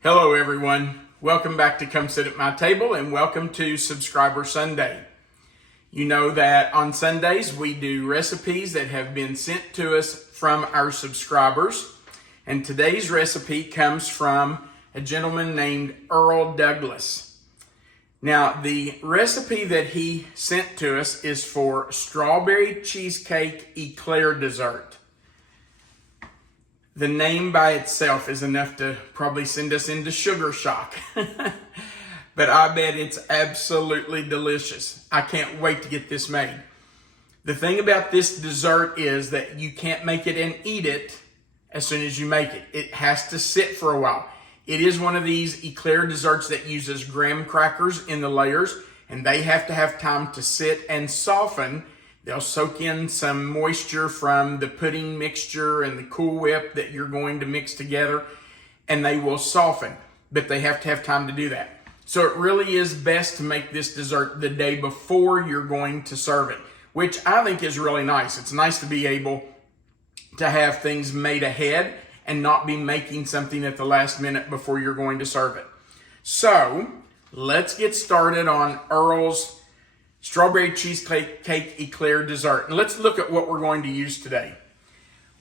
Hello everyone, welcome back to Come Sit at My Table and welcome to Subscriber Sunday. You know that on Sundays we do recipes that have been sent to us from our subscribers, and today's recipe comes from a gentleman named Earl Douglas. Now the recipe that he sent to us is for strawberry cheesecake eclair dessert. The name by itself is enough to probably send us into sugar shock. But I bet it's absolutely delicious. I can't wait to get this made. The thing about this dessert is that you can't make it and eat it as soon as you make it. It has to sit for a while. It is one of these eclair desserts that uses graham crackers in the layers, and they have to have time to sit and soften. They'll soak in some moisture from the pudding mixture and the Cool Whip that you're going to mix together, and they will soften, but they have to have time to do that. So it really is best to make this dessert the day before you're going to serve it, which I think is really nice. It's nice to be able to have things made ahead and not be making something at the last minute before you're going to serve it. So let's get started on Earl's strawberry cheesecake eclair dessert. And let's look at what we're going to use today.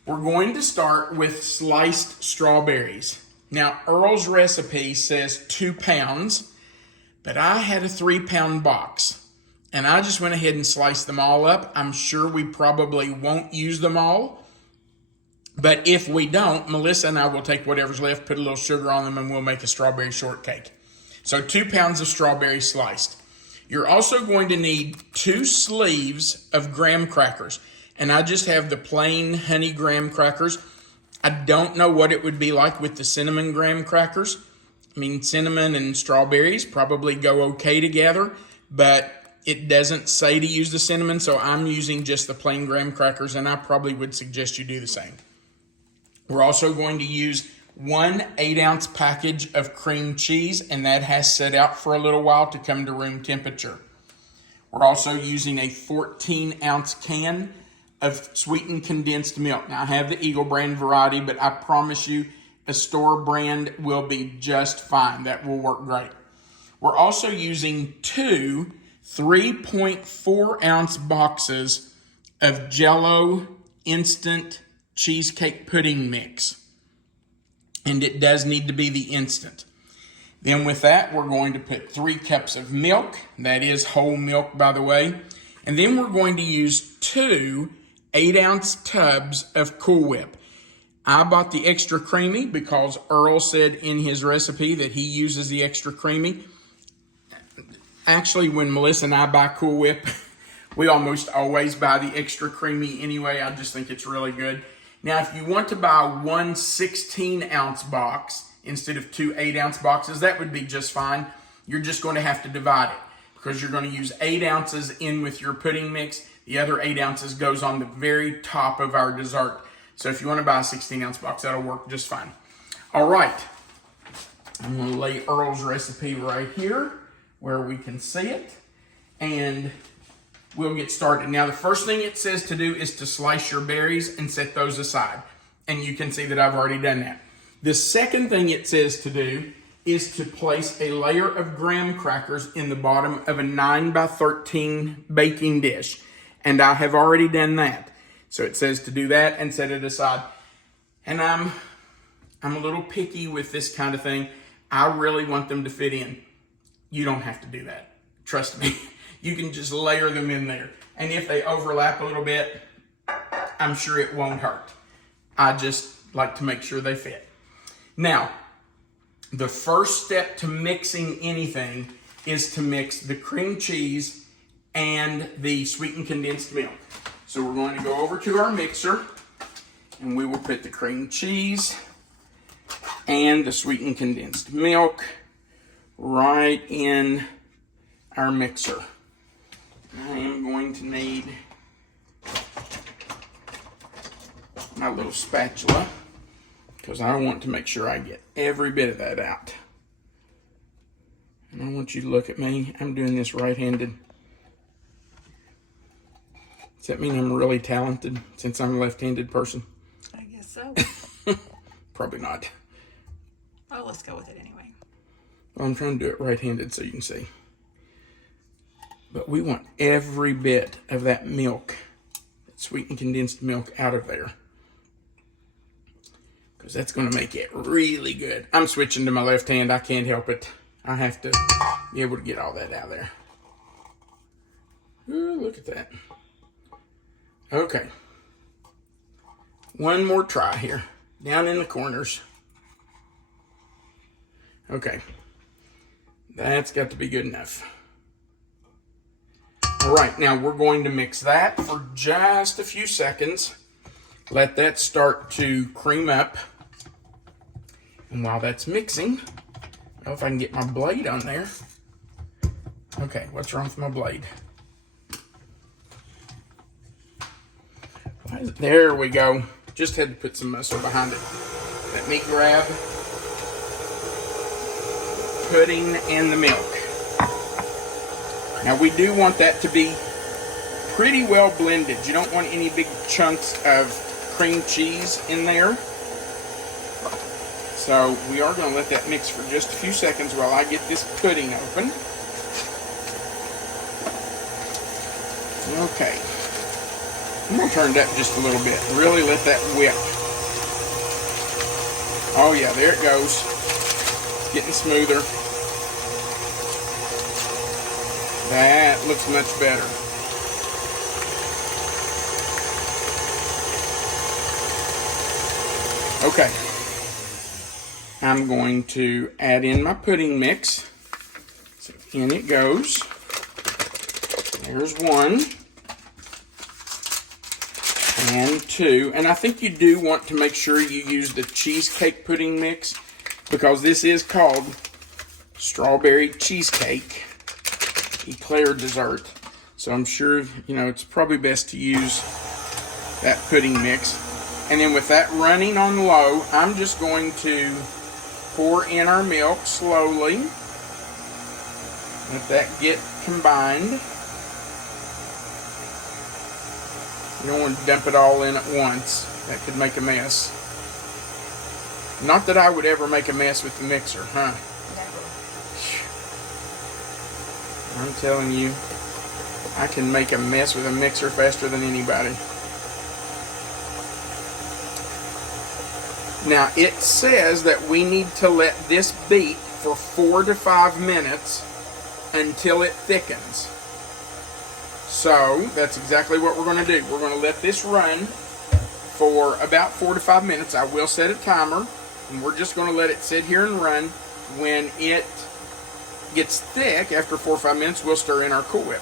We're going to start with sliced strawberries. Now, Earl's recipe says 2 pounds, but I had a 3-pound box, and I just went ahead and sliced them all up. I'm sure we probably won't use them all, but if we don't, Melissa and I will take whatever's left, put a little sugar on them, and we'll make a strawberry shortcake. So 2 pounds of strawberries sliced. You're also going to need 2 sleeves of graham crackers. And I just have the plain honey graham crackers. I don't know what it would be like with the cinnamon graham crackers. I mean, cinnamon and strawberries probably go okay together, but it doesn't say to use the cinnamon, so I'm using just the plain graham crackers, and I probably would suggest you do the same. We're also going to use 1 8-ounce package of cream cheese, and that has set out for a little while to come to room temperature. We're also using a 14-ounce can of sweetened condensed milk. Now, I have the Eagle brand variety, but I promise you a store brand will be just fine. That will work great. We're also using 2 3.4-ounce boxes of Jell-O instant cheesecake pudding mix. And it does need to be the instant. Then with that, we're going to put 3 cups of milk. That is whole milk, by the way. And then we're going to use 2 8-ounce tubs of Cool Whip. I bought the extra creamy because Earl said in his recipe that he uses the extra creamy. Actually, when Melissa and I buy Cool Whip, we almost always buy the extra creamy anyway. I just think it's really good. Now, if you want to buy 1 16-ounce box instead of 2 8-ounce boxes, that would be just fine. You're just going to have to divide it because you're going to use 8 ounces in with your pudding mix. The other 8 ounces goes on the very top of our dessert. So if you want to buy a 16-ounce box, that'll work just fine. All right. I'm going to lay Earl's recipe right here where we can see it, and we'll get started. Now, the first thing it says to do is to slice your berries and set those aside. And you can see that I've already done that. The second thing it says to do is to place a layer of graham crackers in the bottom of a 9 by 13 baking dish. And I have already done that. So it says to do that and set it aside. And I'm a little picky with this kind of thing. I really want them to fit in. You don't have to do that. Trust me. You can just layer them in there. And if they overlap a little bit, I'm sure it won't hurt. I just like to make sure they fit. Now, the first step to mixing anything is to mix the cream cheese and the sweetened condensed milk. So we're going to go over to our mixer, and we will put the cream cheese and the sweetened condensed milk right in our mixer. I am going to need my little spatula because I want to make sure I get every bit of that out. And I want you to look at me. I'm doing this right-handed. Does that mean I'm really talented since I'm a left-handed person? I guess so. Probably not. Oh, let's go with it anyway. Well, I'm trying to do it right-handed so you can see. But we want every bit of that milk, that sweetened condensed milk, out of there. Because that's going to make it really good. I'm switching to my left hand. I can't help it. I have to be able to get all that out of there. Ooh, look at that. Okay. One more try here. Down in the corners. Okay. That's got to be good enough. All right, now we're going to mix that for just a few seconds. Let that start to cream up. And while that's mixing, I don't know if I can get my blade on there. Okay, what's wrong with my blade? There we go. Just had to put some muscle behind it. Let me grab pudding and the milk. Now we do want that to be pretty well blended. You don't want any big chunks of cream cheese in there. So we are going to let that mix for just a few seconds while I get this pudding open. Okay. I'm going to turn it up just a little bit. Really let that whip. Oh yeah, there it goes. It's getting smoother. That looks much better. Okay. I'm going to add in my pudding mix. So in it goes. There's one. And two. And I think you do want to make sure you use the cheesecake pudding mix, because this is called strawberry cheesecake eclair dessert. So I'm sure, it's probably best to use that pudding mix. And then with that running on low, I'm just going to pour in our milk slowly. Let that get combined. You don't want to dump it all in at once. That could make a mess. Not that I would ever make a mess with the mixer, huh? I'm telling you, I can make a mess with a mixer faster than anybody. Now, it says that we need to let this beat for 4 to 5 minutes until it thickens. So, that's exactly what we're going to do. We're going to let this run for about 4 to 5 minutes. I will set a timer, and we're just going to let it sit here and run. When it gets thick, after 4 or 5 minutes, we'll stir in our Cool Whip.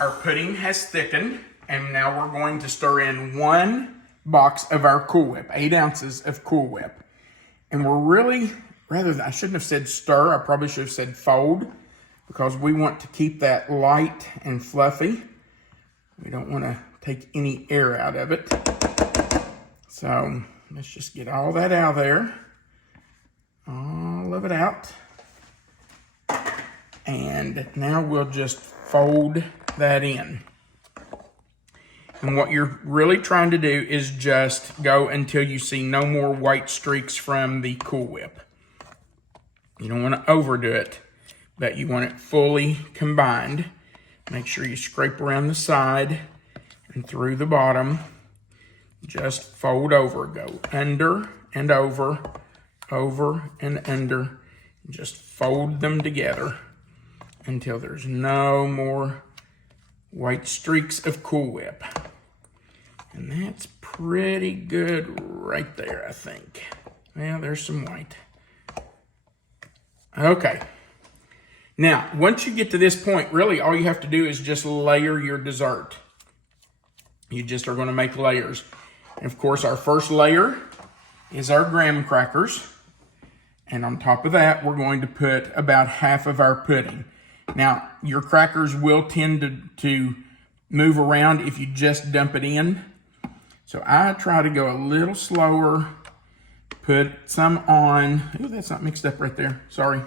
Our pudding has thickened, and now we're going to stir in 1 box of our Cool Whip, 8 ounces of Cool Whip. And we're really, I shouldn't have said stir, I probably should have said fold, because we want to keep that light and fluffy. We don't want to take any air out of it. So let's just get all that out of there. All of it out. And now we'll just fold that in. And what you're really trying to do is just go until you see no more white streaks from the Cool Whip. You don't want to overdo it, but you want it fully combined. Make sure you scrape around the side and through the bottom. Just fold over. Go under and over, over and under. Just fold them together until there's no more white streaks of Cool Whip. And that's pretty good right there, I think. Well, there's some white. Okay. Now, once you get to this point, really all you have to do is just layer your dessert. You just are going to make layers. And of course, our first layer is our graham crackers. And on top of that, we're going to put about half of our pudding. Now, your crackers will tend to move around if you just dump it in. So I try to go a little slower, put some on. Ooh, that's not mixed up right there. Sorry.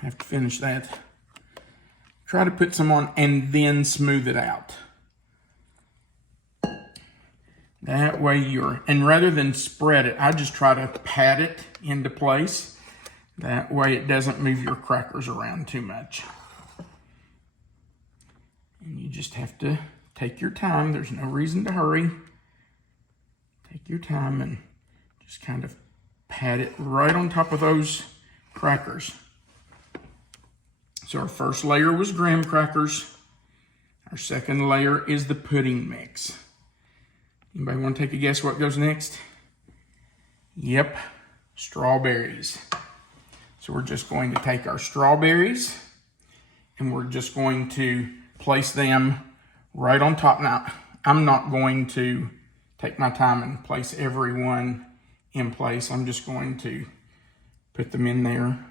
I have to finish that. Try to put some on and then smooth it out. That way and rather than spread it, I just try to pat it into place. That way it doesn't move your crackers around too much. And you just have to take your time. There's no reason to hurry. Take your time and just kind of pat it right on top of those crackers. So our first layer was graham crackers. Our second layer is the pudding mix. Anybody want to take a guess what goes next? Yep, strawberries. So we're just going to take our strawberries and we're just going to place them right on top. Now, I'm not going to take my time and place every one in place. I'm just going to put them in there.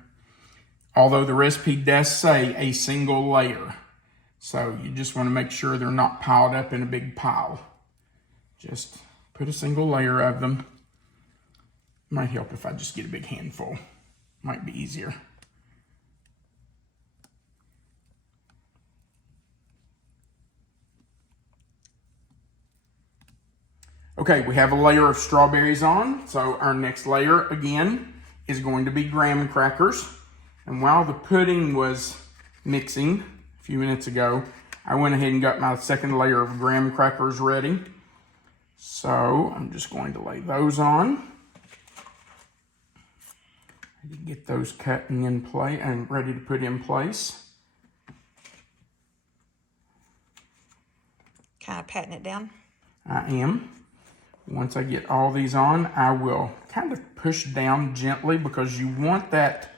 Although the recipe does say a single layer. So you just want to make sure they're not piled up in a big pile. Just put a single layer of them. Might help if I just get a big handful. Might be easier. Okay, we have a layer of strawberries on. So our next layer, again, is going to be graham crackers. And while the pudding was mixing a few minutes ago, I went ahead and got my second layer of graham crackers ready. So I'm just going to lay those on. Get those cut and in place and ready to put in place. Kind of patting it down? I am. Once I get all these on, I will kind of push down gently because you want that.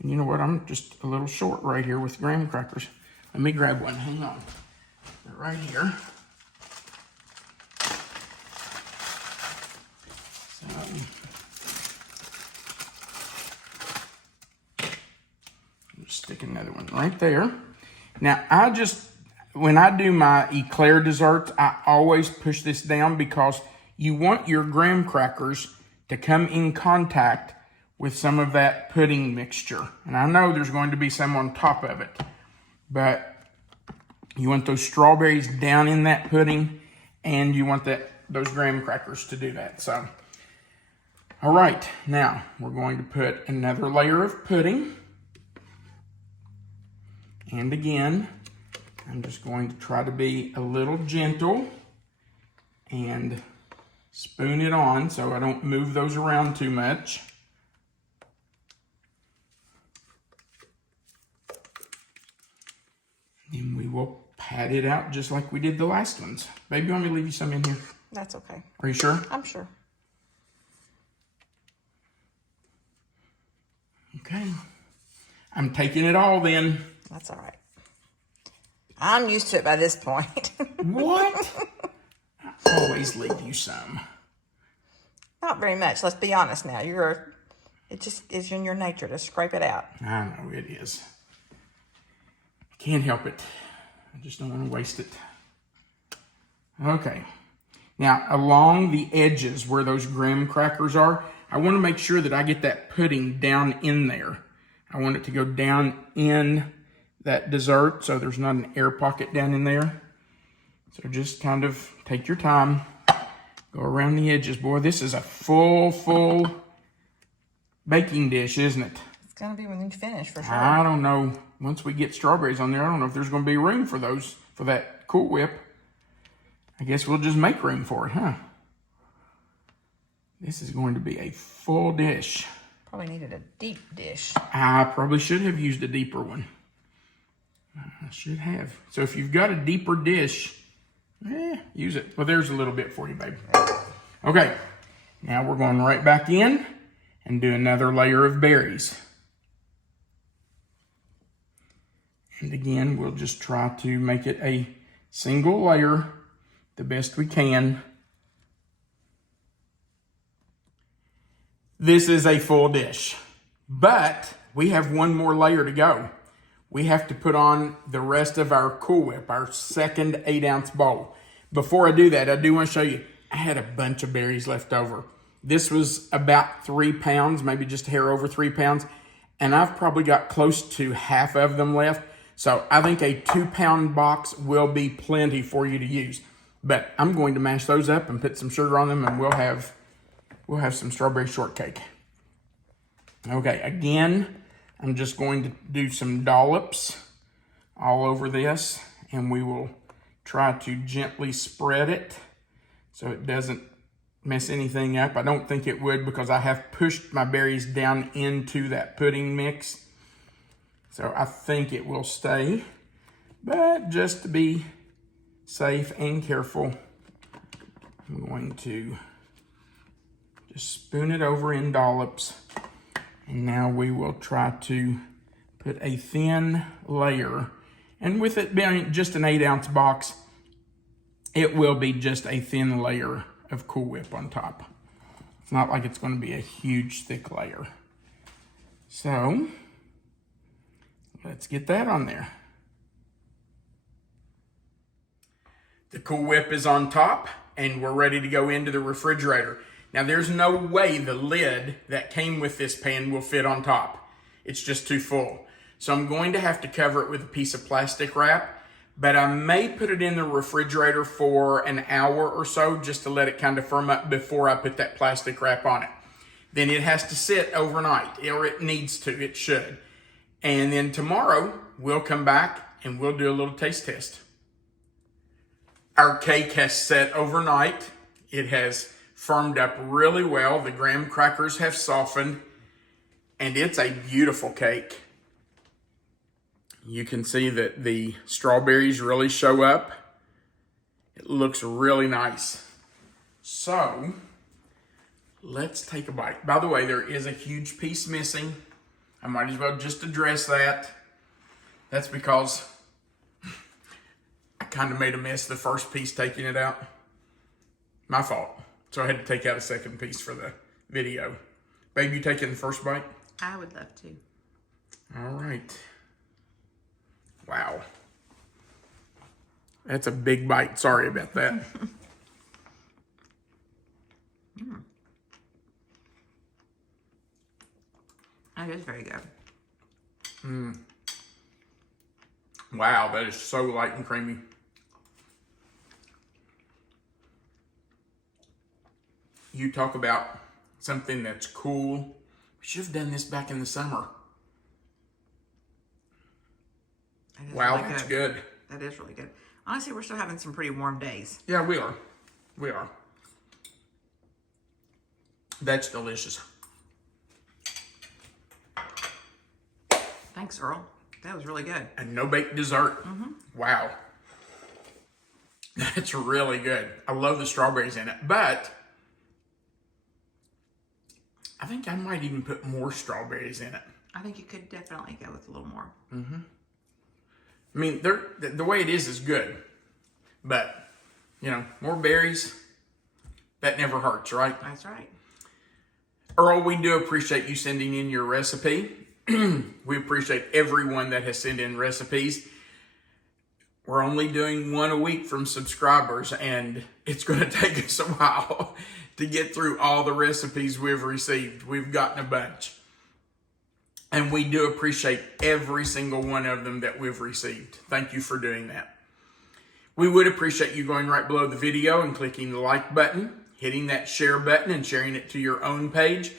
And you know what? I'm just a little short right here with graham crackers. Let me grab one. Hang on. They're right here. Stick another one right there. Now, when I do my eclair desserts, I always push this down because you want your graham crackers to come in contact with some of that pudding mixture. And I know there's going to be some on top of it, but you want those strawberries down in that pudding and you want those graham crackers to do that. So, all right, now we're going to put another layer of pudding. And again, I'm just going to try to be a little gentle and spoon it on so I don't move those around too much. And we will pat it out just like we did the last ones. Baby, you want me to leave you some in here? That's okay. Are you sure? I'm sure. Okay. I'm taking it all then. That's all right. I'm used to it by this point. What? I always leave you some. Not very much. Let's be honest now. It just is in your nature to scrape it out. I know it is. Can't help it. I just don't want to waste it. Okay. Now, along the edges where those graham crackers are, I want to make sure that I get that pudding down in there. I want it to go down in that dessert so there's not an air pocket down in there. So just kind of take your time. Go around the edges. Boy, this is a full baking dish, isn't it? It's going to be when you finish, for sure. I don't know. Once we get strawberries on there, I don't know if there's going to be room for that Cool Whip. I guess we'll just make room for it, huh? This is going to be a full dish. Probably needed a deep dish. I probably should have used a deeper one. I should have. So if you've got a deeper dish, use it. Well, there's a little bit for you, baby. Okay, now we're going right back in and do another layer of berries. And again, we'll just try to make it a single layer the best we can. This is a full dish, but we have one more layer to go. We have to put on the rest of our Cool Whip, our second 8-ounce bowl. Before I do that, I do want to show you, I had a bunch of berries left over. This was about 3 pounds, maybe just a hair over 3 pounds, and I've probably got close to half of them left. So I think a 2-pound box will be plenty for you to use. But I'm going to mash those up and put some sugar on them, and we'll have some strawberry shortcake. Okay, again, I'm just going to do some dollops all over this, and we will try to gently spread it so it doesn't mess anything up. I don't think it would, because I have pushed my berries down into that pudding mix. So I think it will stay, but just to be safe and careful, I'm going to just spoon it over in dollops. And now we will try to put a thin layer. And with it being just an 8-ounce box, it will be just a thin layer of Cool Whip on top. It's not like it's going to be a huge thick layer. So let's get that on there. The Cool Whip is on top, and we're ready to go into the refrigerator. Now, there's no way the lid that came with this pan will fit on top. It's just too full. So I'm going to have to cover it with a piece of plastic wrap, but I may put it in the refrigerator for an hour or so just to let it kind of firm up before I put that plastic wrap on it. Then it has to sit overnight, or it needs to, it should. And then tomorrow, we'll come back and we'll do a little taste test. Our cake has set overnight. It has firmed up really well. The graham crackers have softened, and it's a beautiful cake. You can see that the strawberries really show up. It looks really nice. So let's take a bite. By the way, there is a huge piece missing. I might as well just address that. That's because I kind of made a mess the first piece taking it out. My fault. So I had to take out a second piece for the video. Babe, you taking the first bite? I would love to. All right. Wow. That's a big bite. Sorry about that. That is very good. Wow, that is so light and creamy. You talk about something that's cool. We should have done this back in the summer. Wow, really that's good. That is really good. Honestly, we're still having some pretty warm days. Yeah, we are. We are. That's delicious. Thanks, Earl. That was really good. And no baked dessert. Wow. That's really good. I love the strawberries in it, but I think I might even put more strawberries in it. I think you could definitely go with a little more. I mean, the way it is good, but, you know, more berries, that never hurts, right? That's right. Earl, we do appreciate you sending in your recipe. We appreciate everyone that has sent in recipes. We're only doing one a week from subscribers, and it's going to take us a while to get through all the recipes we've received. We've gotten a bunch. And we do appreciate every single one of them that we've received. Thank you for doing that. We would appreciate you going right below the video and clicking the like button, hitting that share button and sharing it to your own page,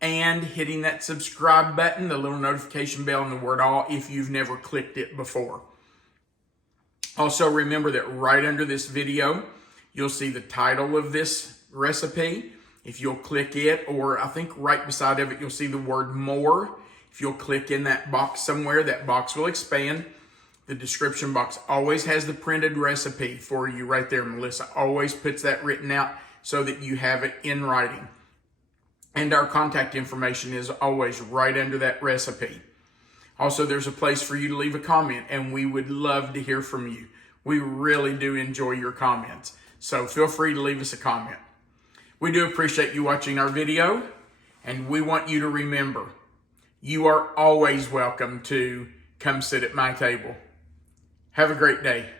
and hitting that subscribe button, the little notification bell, and the word all if you've never clicked it before. Also, remember that right under this video, you'll see the title of this recipe. If you'll click it, or I think right beside of it, you'll see the word more. If you'll click in that box somewhere, that box will expand. The description box always has the printed recipe for you right there. Melissa always puts that written out so that you have it in writing. And our contact information is always right under that recipe. Also, there's a place for you to leave a comment, and we would love to hear from you. We really do enjoy your comments, so feel free to leave us a comment. We do appreciate you watching our video, and we want you to remember, you are always welcome to come sit at my table. Have a great day.